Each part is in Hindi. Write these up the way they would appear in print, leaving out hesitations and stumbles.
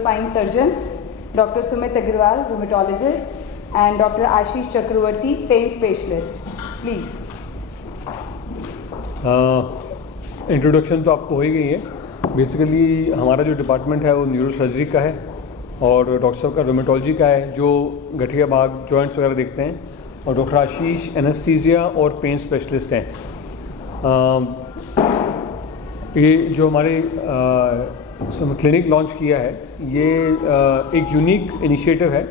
neurospine surgeon, Dr. Sumit Agarwal, rheumatologist, and Dr. Ashish Chakravarti, pain specialist. Please. Introduction तो आपको हो ही गई है। बेसिकली हमारा जो डिपार्टमेंट है वो न्यूरो सर्जरी का है और डॉक्टर साहब का रोमेटोलॉजी का है जो गठिया भाग जॉइंट्स वगैरह देखते हैं, और डॉक्टर आशीष एनेस्थीसिया और पेन स्पेशलिस्ट हैं। ये जो हमारे क्लिनिक लॉन्च किया है ये एक यूनिक इनिशिएटिव है।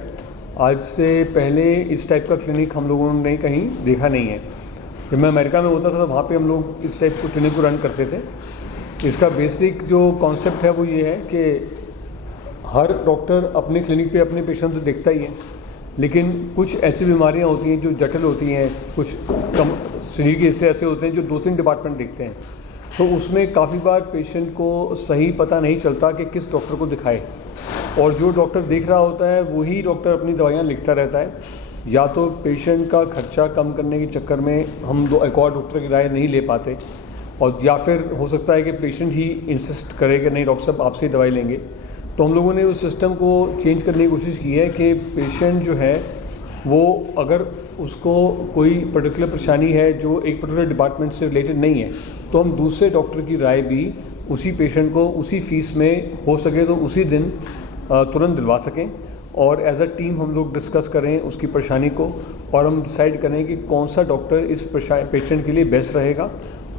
आज से पहले इस टाइप का क्लिनिक हम लोगों ने कहीं देखा नहीं है। जब मैं अमेरिका में होता था तो वहाँ पे हम लोग इस टाइप को क्लिनिक को रन करते थे। इसका बेसिक जो कॉन्सेप्ट है वो ये है कि हर डॉक्टर अपने क्लिनिक पे अपने पेशेंट तो देखता ही है, लेकिन कुछ ऐसी बीमारियाँ होती हैं जो जटिल होती हैं, कुछ कम शरीर के हिस्से ऐसे होते हैं जो 2-3 डिपार्टमेंट देखते हैं, तो उसमें काफ़ी बार पेशेंट को सही पता नहीं चलता कि किस डॉक्टर को दिखाए, और जो डॉक्टर देख रहा होता है वही डॉक्टर अपनी दवाइयाँ लिखता रहता है। या तो पेशेंट का खर्चा कम करने के चक्कर में हम एक और डॉक्टर की राय नहीं ले पाते, और या फिर हो सकता है कि पेशेंट ही इंसिस्ट करे कि नहीं डॉक्टर साहब आपसे ही दवाई लेंगे। तो हम लोगों ने उस सिस्टम को चेंज करने की कोशिश की है कि पेशेंट जो है वो अगर उसको कोई पर्टिकुलर परेशानी है जो एक पर्टिकुलर डिपार्टमेंट से रिलेटेड नहीं है, तो हम दूसरे डॉक्टर की राय भी उसी पेशेंट को उसी फीस में हो सके तो उसी दिन तुरंत दिलवा सकें, और एज अ टीम हम लोग डिस्कस करें उसकी परेशानी को, और हम डिसाइड करें कि कौन सा डॉक्टर इस पेशेंट के लिए बेस्ट रहेगा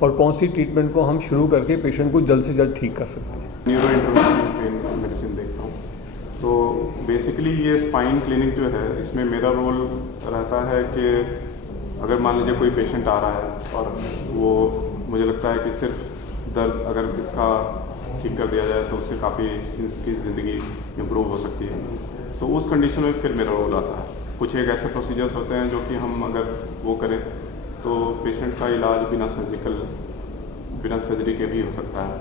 और कौन सी ट्रीटमेंट को हम शुरू करके पेशेंट को जल्द से जल्द ठीक कर सकते हैं। न्यूरो इंटरवेंशनल पेन मेडिसिन देखता हूँ, तो बेसिकली ये स्पाइन क्लिनिक जो है इसमें मेरा रोल रहता है कि अगर मान लीजिए कोई पेशेंट आ रहा है और वो मुझे लगता है कि सिर्फ दर्द अगर इसका ठीक कर दिया जाए तो उससे काफ़ी इसकी ज़िंदगी इम्प्रूव हो सकती है, तो उस कंडीशन में फिर मेरा रोल आता है। कुछ एक ऐसे प्रोसीजर्स होते हैं जो कि हम अगर वो करें तो पेशेंट का इलाज बिना सर्जरी के भी हो सकता है,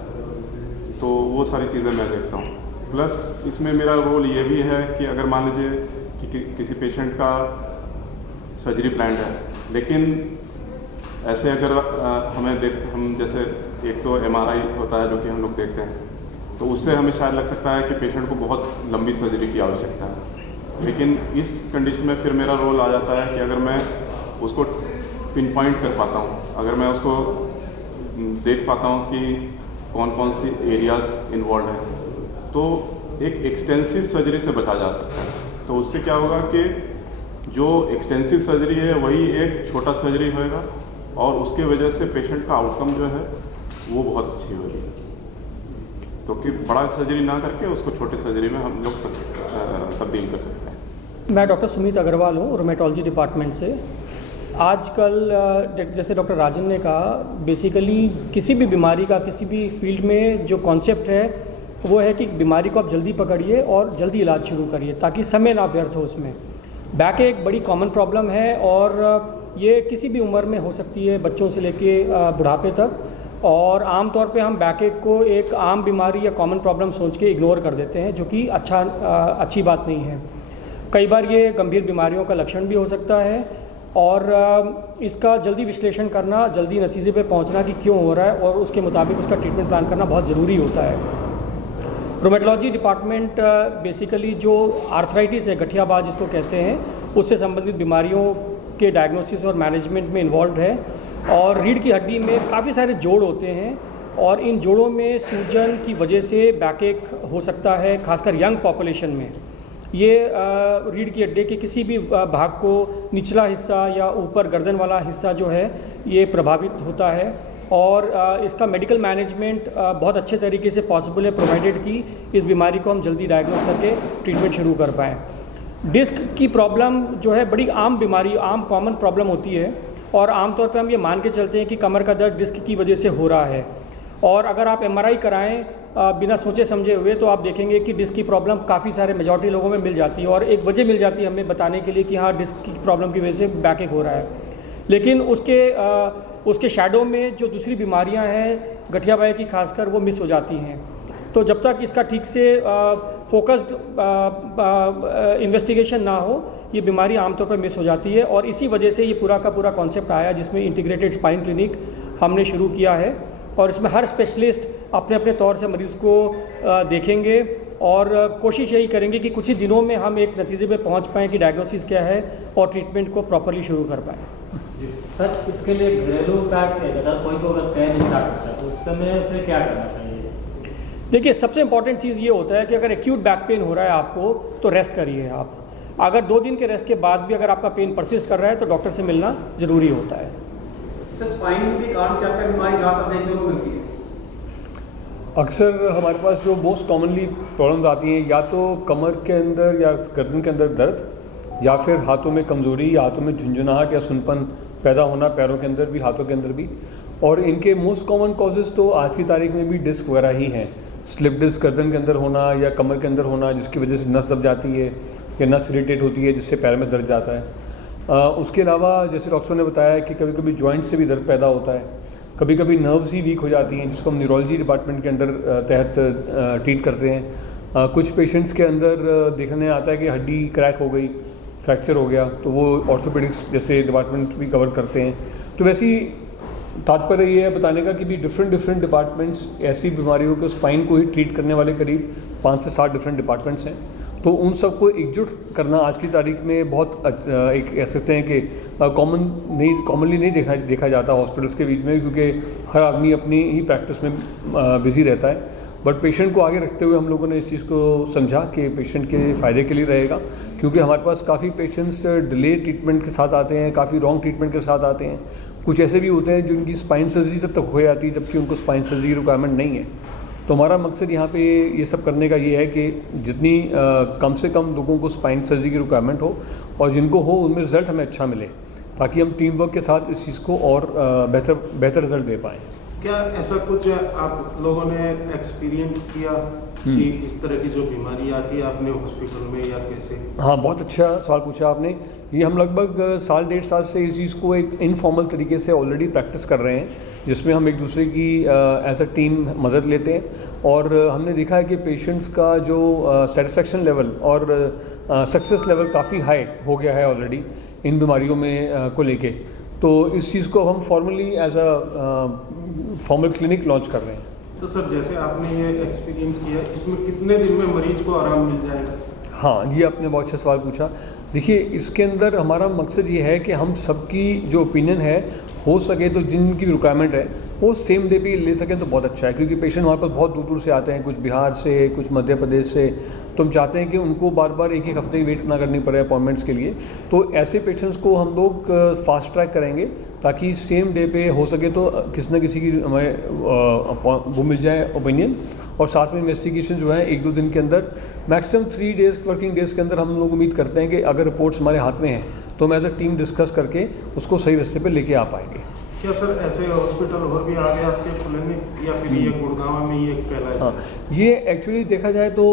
तो वो सारी चीज़ें मैं देखता हूँ। प्लस इसमें मेरा रोल ये भी है कि अगर मान लीजिए कि किसी पेशेंट का सर्जरी प्लान है, लेकिन ऐसे अगर हम जैसे एक तो MRI होता है जो कि हम लोग देखते हैं, तो उससे हमें शायद लग सकता है कि पेशेंट को बहुत लंबी सर्जरी की आवश्यकता है, लेकिन इस कंडीशन में फिर मेरा रोल आ जाता है कि अगर मैं उसको पिन पॉइंट कर पाता हूँ, अगर मैं उसको देख पाता हूँ कि कौन कौन सी एरियाज इन्वॉल्व हैं, तो एक एक्सटेंसिव सर्जरी से बचा जा सकता है। तो उससे क्या होगा कि जो एक्सटेंसिव सर्जरी है वही एक छोटा सर्जरी होएगा, और उसके वजह से पेशेंट का आउटकम जो है वो बहुत अच्छी होगी। तो कि बड़ा सर्जरी ना करके उसको छोटे सर्जरी में हम लोग तब्दील कर सकते हैं। मैं डॉक्टर सुमित अग्रवाल हूँ, रोमेटोलॉजी डिपार्टमेंट से। आजकल जैसे डॉक्टर राजन ने कहा, बेसिकली किसी भी बीमारी का किसी भी फील्ड में जो कॉन्सेप्ट है वो है कि बीमारी को आप जल्दी पकड़िए और जल्दी इलाज शुरू करिए ताकि समय ना व्यर्थ हो उसमें। बैक एक बड़ी कॉमन प्रॉब्लम है और ये किसी भी उम्र में हो सकती है, बच्चों से लेके बुढ़ापे तक, और आम तौर पे हम बैकएक को एक आम बीमारी या कॉमन प्रॉब्लम सोच के इग्नोर कर देते हैं, जो कि अच्छी बात नहीं है। कई बार ये गंभीर बीमारियों का लक्षण भी हो सकता है, और इसका जल्दी विश्लेषण करना, जल्दी नतीजे पे पहुंचना कि क्यों हो रहा है, और उसके मुताबिक उसका ट्रीटमेंट प्लान करना बहुत ज़रूरी होता है। रोमेटोलॉजी डिपार्टमेंट बेसिकली जो आर्थराइटिस है, गठियाबाज जिसको कहते हैं, उससे संबंधित बीमारियों के डायग्नोसिस और मैनेजमेंट में इन्वॉल्व है। और रीढ़ की हड्डी में काफ़ी सारे जोड़ होते हैं, और इन जोड़ों में सूजन की वजह से बैकएक हो सकता है, खासकर यंग पॉपुलेशन में। ये रीढ़ की हड्डी के किसी भी भाग को, निचला हिस्सा या ऊपर गर्दन वाला हिस्सा जो है, ये प्रभावित होता है, और इसका मेडिकल मैनेजमेंट बहुत अच्छे तरीके से पॉसिबल है, प्रोवाइडेड कि इस बीमारी को हम जल्दी डायग्नोस करके ट्रीटमेंट शुरू कर पाएँ। डिस्क की प्रॉब्लम जो है बड़ी आम बीमारी, आम कॉमन प्रॉब्लम होती है, और आमतौर पर हम ये मान के चलते हैं कि कमर का दर्द डिस्क की वजह से हो रहा है, और अगर आप MRI कराएं बिना सोचे समझे हुए तो आप देखेंगे कि डिस्क की प्रॉब्लम काफ़ी सारे मेजॉरिटी लोगों में मिल जाती है, और एक वजह मिल जाती है हमें बताने के लिए कि हाँ डिस्क की प्रॉब्लम की वजह से बैकएक हो रहा है। लेकिन उसके शैडो में जो दूसरी बीमारियां हैं गठियाबाई की खासकर, वो मिस हो जाती हैं। तो जब तक इसका ठीक से फोकस्ड इन्वेस्टिगेशन ना हो, ये बीमारी आमतौर पर मिस हो जाती है, और इसी वजह से ये पूरा का पूरा कॉन्सेप्ट आया जिसमें इंटीग्रेटेड स्पाइन क्लिनिक हमने शुरू किया है, और इसमें हर स्पेशलिस्ट अपने अपने तौर से मरीज़ को देखेंगे, और कोशिश यही करेंगे कि कुछ ही दिनों में हम एक नतीजे पे पहुंच पाएँ कि डायग्नोसिस क्या है और ट्रीटमेंट को प्रॉपरली शुरू कर पाएँ। सर, इसके लिए घरेलू उपाय अगर कोई को अगर पैन स्टार्ट करता है तो उस समय पे क्या करना चाहिए? देखिए, सबसे इंपॉर्टेंट चीज़ ये होता है कि अगर एक्यूट बैक पेन हो रहा है आपको तो रेस्ट करिए आप। अगर 2 दिन के रेस्ट के बाद भी अगर आपका पेन परसिस्ट कर रहा है तो डॉक्टर से मिलना ज़रूरी होता है। तो स्पाइन के कारण क्या क्या बीमारी ज़्यादातर देखने को मिलती है? अक्सर हमारे पास जो मोस्ट कॉमनली प्रॉब्लम्स आती हैं, या तो कमर के अंदर या गर्दन के अंदर दर्द, या फिर हाथों में कमज़ोरी या हाथों में झुंझुनाहट या सुनपन पैदा होना, पैरों के अंदर भी हाथों के अंदर भी। और इनके मोस्ट कॉमन कॉजेज़ तो आज की तारीख में भी डिस्क वगैरह ही हैं। स्लिप डिस्क गर्दन के अंदर होना या कमर के अंदर होना, जिसकी वजह से नस दब जाती है या नस इरिटेट होती है, जिससे पैर में दर्द जाता है। उसके अलावा जैसे डॉक्टर ने बताया कि कभी कभी जॉइंट से भी दर्द पैदा होता है, कभी कभी नर्व्स ही वीक हो जाती हैं, जिसको हम न्यूरोलॉजी डिपार्टमेंट के अंडर तहत ट्रीट करते हैं। कुछ पेशेंट्स के अंदर देखने आता है कि हड्डी क्रैक हो गई, फ्रैक्चर हो गया, तो वो ऑर्थोपेडिक्स जैसे डिपार्टमेंट भी कवर करते हैं। तो वैसी तात्पर्य ये है बताने का कि भी डिफरेंट डिपार्टमेंट्स ऐसी बीमारियों को, स्पाइन को ही ट्रीट करने वाले करीब 5 से 7 डिफरेंट डिपार्टमेंट्स हैं। तो उन सबको एकजुट करना आज की तारीख में बहुत एक कह सकते हैं कि कॉमनली नहीं देखा जाता हॉस्पिटल्स के बीच में, क्योंकि हर आदमी अपनी ही प्रैक्टिस में बिजी रहता है। बट पेशेंट को आगे रखते हुए हम लोगों ने इस चीज़ को समझा कि पेशेंट के फ़ायदे के लिए रहेगा, क्योंकि हमारे पास काफ़ी पेशेंट्स डिले ट्रीटमेंट के साथ आते हैं, काफ़ी रॉन्ग ट्रीटमेंट के साथ आते हैं। कुछ ऐसे भी होते हैं जिनकी स्पाइन सर्जरी तक हो जाती है, जबकि उनको स्पाइन सर्जरी रिक्वायरमेंट नहीं है। तो हमारा मकसद यहाँ पे ये सब करने का ये है कि जितनी कम से कम लोगों को स्पाइन सर्जरी की रिक्वायरमेंट हो और जिनको हो उनमें रिज़ल्ट हमें अच्छा मिले, ताकि हम टीम वर्क के साथ इस चीज़ को और बेहतर रिजल्ट दे पाएँ। क्या ऐसा कुछ आप लोगों ने एक्सपीरियंस किया कि इस तरह की जो बीमारी आती है अपने हॉस्पिटल में, या कैसे? हाँ, बहुत अच्छा सवाल पूछा आपने। ये हम लगभग 1.5 साल से इस चीज़ को एक इनफॉर्मल तरीके से ऑलरेडी प्रैक्टिस कर रहे हैं, जिसमें हम एक दूसरे की एज अ टीम मदद लेते हैं। और हमने देखा है कि पेशेंट्स का जो सेटिस्फेक्शन लेवल और सक्सेस लेवल काफ़ी हाई हो गया है ऑलरेडी इन बीमारियों में को लेके। तो इस चीज़ को हम formally as a formal clinic launch कर रहे हैं। तो सर, जैसे आपने ये एक्सपीरियंस किया, इसमें कितने दिन में मरीज को आराम मिल जाएगा? हाँ, ये आपने बहुत अच्छा सवाल पूछा। देखिए, इसके अंदर हमारा मकसद ये है कि हम सबकी जो ओपिनियन है, हो सके तो जिनकी रिक्वायरमेंट है वो सेम डे पे ले सकें तो बहुत अच्छा है, क्योंकि पेशेंट हमारे पास बहुत दूर दूर से आते हैं, कुछ बिहार से, कुछ मध्य प्रदेश से। तो हम चाहते हैं कि उनको बार बार एक हफ्ते की वेट ना करनी पड़े अपॉइंटमेंट्स के लिए। तो ऐसे पेशेंट्स को हम लोग फास्ट ट्रैक करेंगे, ताकि सेम डे पे हो सके तो किसी न किसी की हमें वो मिल जाए ओपिनियन। और साथ में इन्वेस्टिगेशन जो है 1-2 दिन के अंदर, मैक्सिमम 3 डेज़ वर्किंग डेज़ के अंदर हम लोग उम्मीद करते हैं कि अगर रिपोर्ट्स हमारे हाथ में हैं तो हम एज अ टीम डिस्कस करके उसको सही रास्ते पे लेके आ पाएंगे। क्या सर ऐसे हॉस्पिटल और भी आगे आपके खुलेंगे, या फिर ये गुड़गांव में ये पहला है? हाँ, ये एक्चुअली देखा जाए तो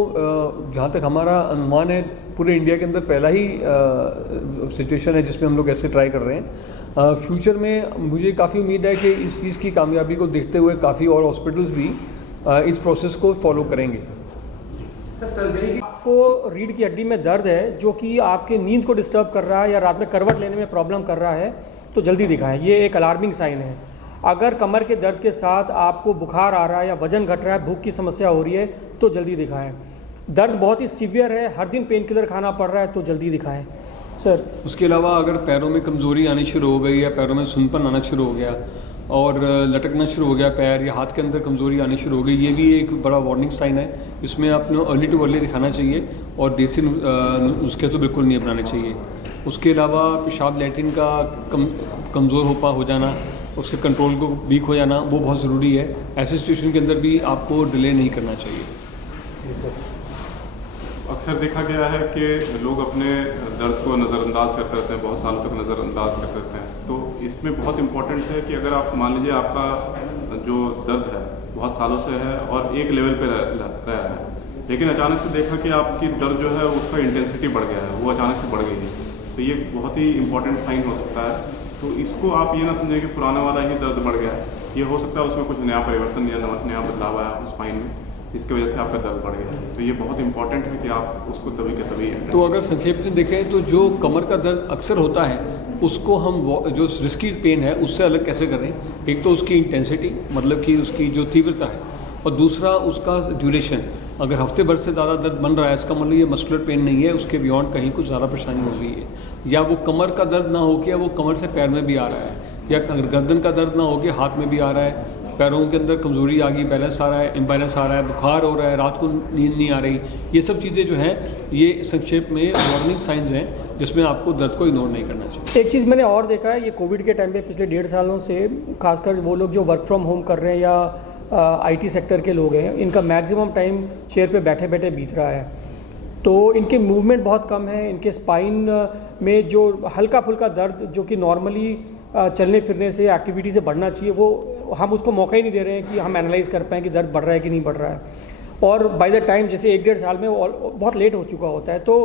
जहाँ तक हमारा अनुमान है, पूरे इंडिया के अंदर पहला ही सिचुएशन है जिसमें हम लोग ऐसे ट्राई कर रहे हैं। फ्यूचर में मुझे काफ़ी उम्मीद है कि इस चीज़ की कामयाबी को देखते हुए काफ़ी और हॉस्पिटल्स भी इस प्रोसेस को फॉलो करेंगे। आपको रीढ़ की हड्डी में दर्द है जो कि आपके नींद को डिस्टर्ब कर रहा है या रात में करवट लेने में प्रॉब्लम कर रहा है, तो जल्दी दिखाएं। ये एक अलार्मिंग साइन है। अगर कमर के दर्द के साथ आपको बुखार आ रहा है या वजन घट रहा है, भूख की समस्या हो रही है, तो जल्दी दिखाएं। दर्द बहुत ही सीवियर है, हर दिन पेन किलर खाना पड़ रहा है, तो जल्दी दिखाएं सर। उसके अलावा अगर पैरों में कमज़ोरी आनी शुरू हो गई या पैरों में सुनपन आना शुरू हो गया और लटकना शुरू हो गया पैर, या हाथ के अंदर कमज़ोरी आनी शुरू हो गई, ये भी एक बड़ा वार्निंग साइन है। इसमें आपने अर्ली टू अर्ली दिखाना चाहिए और देसी नुस्खे तो बिल्कुल नहीं अपनाने चाहिए। उसके अलावा पेशाब लैट्रिन का कमज़ोर हो जाना, उसके कंट्रोल को वीक हो जाना, वो बहुत ज़रूरी है। ऐसे सिचुएशन के अंदर भी आपको डिले नहीं करना चाहिए। अक्सर देखा गया है कि लोग अपने दर्द को नज़रअंदाज करते रहते हैं, बहुत सालों तक नज़रअंदाज करते रहते हैं। तो इसमें बहुत इम्पोर्टेंट है कि अगर आप मान लीजिए आपका जो दर्द है बहुत सालों से है और एक लेवल पे रहा है, लेकिन अचानक से देखा कि आपकी दर्द जो है उसका इंटेंसिटी बढ़ गया है, वो अचानक से बढ़ गई है, तो ये बहुत ही इंपॉर्टेंट साइन हो सकता है। तो इसको आप ये ना समझें कि पुराना वाला ही दर्द बढ़ गया है, ये हो सकता है उसमें कुछ नया परिवर्तन या नया बदलाव आया स्पाइन में, इसकी वजह से आपका दर्द बढ़ गया है। तो ये बहुत इंपॉर्टेंट है कि आप उसको तभी के तभी। तो अगर संक्षेप में देखें तो जो कमर का दर्द अक्सर होता है उसको हम जो रिस्की पेन है उससे अलग कैसे करें। एक तो उसकी इंटेंसिटी, मतलब कि उसकी जो तीव्रता है, और दूसरा उसका ड्यूरेशन, अगर हफ्ते भर से ज़्यादा दर्द बन रहा है, इसका मतलब ये मस्कुलर पेन नहीं है, उसके बियॉन्ड कहीं कुछ ज़्यादा परेशानी हो रही है। या वो कमर का दर्द ना हो के वो कमर से पैर में भी आ रहा है, या अगर गर्दन का दर्द ना हो के हाथ में भी आ रहा है, पैरों के अंदर कमज़ोरी आ गई, बैलेंस आ रहा है, इम्बैलेंस आ रहा है, बुखार हो रहा है, रात को नींद नहीं आ रही, ये सब चीज़ें जो हैं ये संक्षेप में वार्निंग साइंस हैं जिसमें आपको दर्द को इग्नोर नहीं करना चाहिए। एक चीज़ मैंने और देखा है, ये कोविड के टाइम पे पिछले 1.5 सालों से खासकर वो लोग जो वर्क फ्रॉम होम कर रहे हैं या आईटी सेक्टर के लोग हैं, इनका मैक्सिमम टाइम चेयर पे बैठे बैठे बीत रहा है। तो इनके मूवमेंट बहुत कम है, इनके स्पाइन में जो हल्का फुल्का दर्द जो कि नॉर्मली चलने फिरने से एक्टिविटी से बढ़ना चाहिए, वो हम उसको मौका ही नहीं दे रहे हैं कि हम एनालाइज कर पाएँ कि दर्द बढ़ रहा है कि नहीं बढ़ रहा है। और बाय द टाइम जैसे 1-1.5 साल में बहुत लेट हो चुका होता है। तो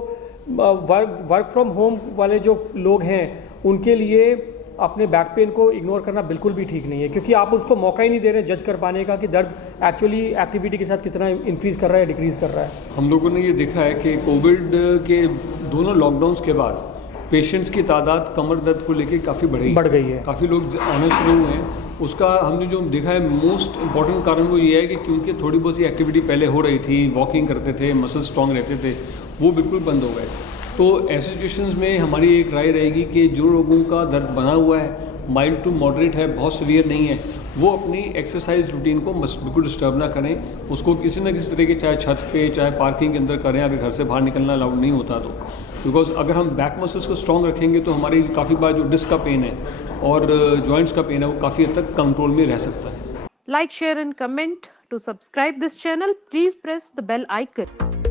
वर्क फ्रॉम होम वाले जो लोग हैं उनके लिए अपने बैक पेन को इग्नोर करना बिल्कुल भी ठीक नहीं है, क्योंकि आप उसको मौका ही नहीं दे रहे जज कर पाने का कि दर्द एक्चुअली एक्टिविटी के साथ कितना इंक्रीज़ कर रहा है, डिक्रीज़ कर रहा है। हम लोगों ने ये देखा है कि कोविड के दोनों लॉकडाउन्स के बाद पेशेंट्स की तादाद कमर दर्द को लेके काफ़ी बढ़ गई है, काफ़ी लोग आने शुरू हुए हैं। उसका हमने जो देखा है मोस्ट इम्पॉर्टेंट कारण वो ये है कि क्योंकि थोड़ी बहुत ही एक्टिविटी पहले हो रही थी, वॉकिंग करते थे, मसल स्ट्रॉन्ग रहते थे, वो बिल्कुल बंद हो गए। तो ऐसे सिचुएशंस में हमारी एक राय रहेगी कि जो लोगों का दर्द बना हुआ है, माइल्ड टू मॉडरेट है, बहुत सीवियर नहीं है, वो अपनी एक्सरसाइज रूटीन को बिल्कुल डिस्टर्ब ना करें, उसको किसी न किसी तरीके चाहे छत पे चाहे पार्किंग के अंदर करें, अगर घर से बाहर निकलना अलाउड नहीं होता तो। बिकॉज अगर हम बैक मसल्स को स्ट्रॉन्ग रखेंगे तो हमारी काफ़ी बार जो डिस्क का पेन है और जॉइंट्स का पेन है वो काफ़ी हद तक कंट्रोल में रह सकता है। Like, share and comment. To subscribe this channel, please press the bell icon.